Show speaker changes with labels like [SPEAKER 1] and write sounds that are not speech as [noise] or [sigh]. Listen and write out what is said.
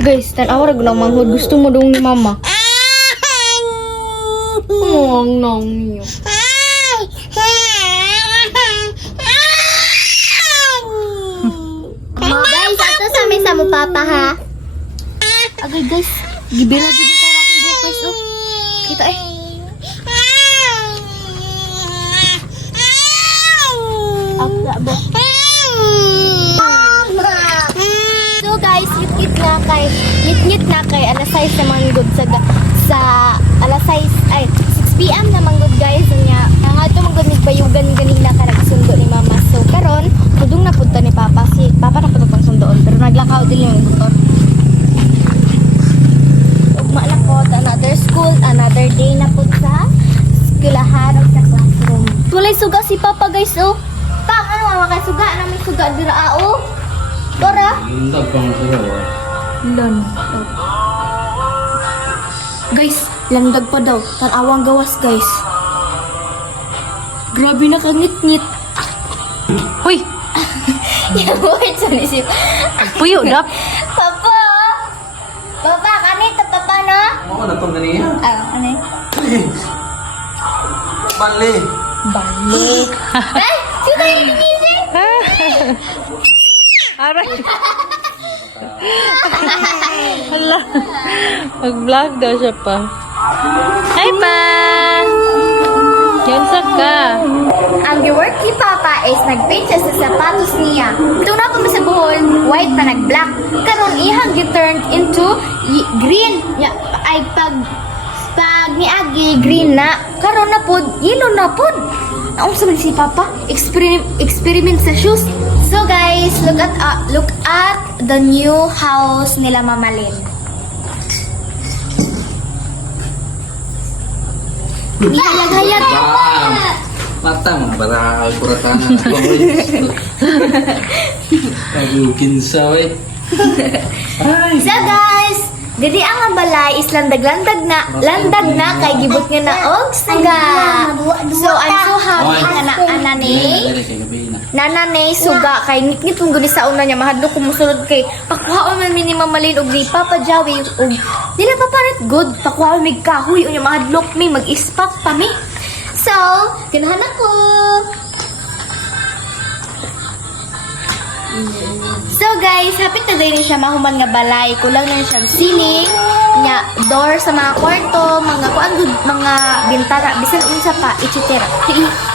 [SPEAKER 1] Guys, tanawa ra lang manghod. Gusto mo dong ni mama. Ang nang niyo.
[SPEAKER 2] Guys, ato sa may sa mo papa ha.
[SPEAKER 1] Agay guys, gibila dito tayo akong bukis oh. Kita eh.
[SPEAKER 2] Apa ba? Ngit-ngit na kay alas 6 na manggod sa sa alas 6 ay 6 PM na manggod guys nya. Ang ato manggod ni bayugan ganina ka nagsundo ni mama. So karon kudung na punta ni papa si papa na punta pang sundoon pero naglakaw din yung motor. Ugma na ko another school, another day na po sa eskwelahan sa classroom. Walay suga si papa guys oh. Pa, ano mga kay suga na may suga dira oh. Tora.
[SPEAKER 3] Hindi pang sa'yo.
[SPEAKER 1] Lan. Guys, landag pa daw. Tanawang gawas, guys. Grabe na kangit-ngit. Hoy!
[SPEAKER 2] Wait, sorry si
[SPEAKER 1] Puyo, dap. [laughs]
[SPEAKER 2] Papa. Papa, kanito papa no?
[SPEAKER 3] Oo, na itong ganiya.
[SPEAKER 2] Ah, ano? yun? [laughs]
[SPEAKER 3] Bali.
[SPEAKER 1] Bali.
[SPEAKER 2] Ay, sino yung [laughs] ginising?
[SPEAKER 1] Aray. Hala. Mag-vlog daw siya pa. Hi, pa! Yan ka.
[SPEAKER 2] Ang giwork ni Papa is nagpaint siya sa sapatos niya. Ito na pa sa buhol, white pa nag-black. Karon ihang gi-turned into green. Ay pag pag ni Agi green na. Karon na pod, yellow na pod. Ang sabi si Papa, experiment experiment sa shoes. So guys, look at uh, look at the new house nila Mama Lynn. Ihayag-hayag.
[SPEAKER 3] Bam! Mata mga bara kuratan na [laughs] ako. Tagukin sa eh. Ay!
[SPEAKER 2] So guys, diri ang balay is landag-landag na, landag na kay gibot nga na og suga. So I'm so happy nga na anane.
[SPEAKER 3] Dali kay gabi na.
[SPEAKER 2] Nanane suga kay ngit kung guni sa una niya mahadlok ko musulod kay pakuhaon man mi ni Mamalin og ni Papa Jawi og dila pa paret good pakuhaon mig kahoy unya mahadlok mi mag-ispak pa mi. So, ganahan ako. So guys, happy today ni siya mahuman nga balay. Kulang na siya ceiling, nya door sa mga kwarto, mga kuan mga bintana, bisan unsa pa, etc. [laughs]